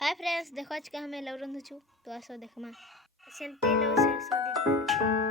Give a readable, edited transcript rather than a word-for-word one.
hi friends, देखो आज का हमें लव रंधु छु तो आसो देखमा सेल तेल और सरसों दी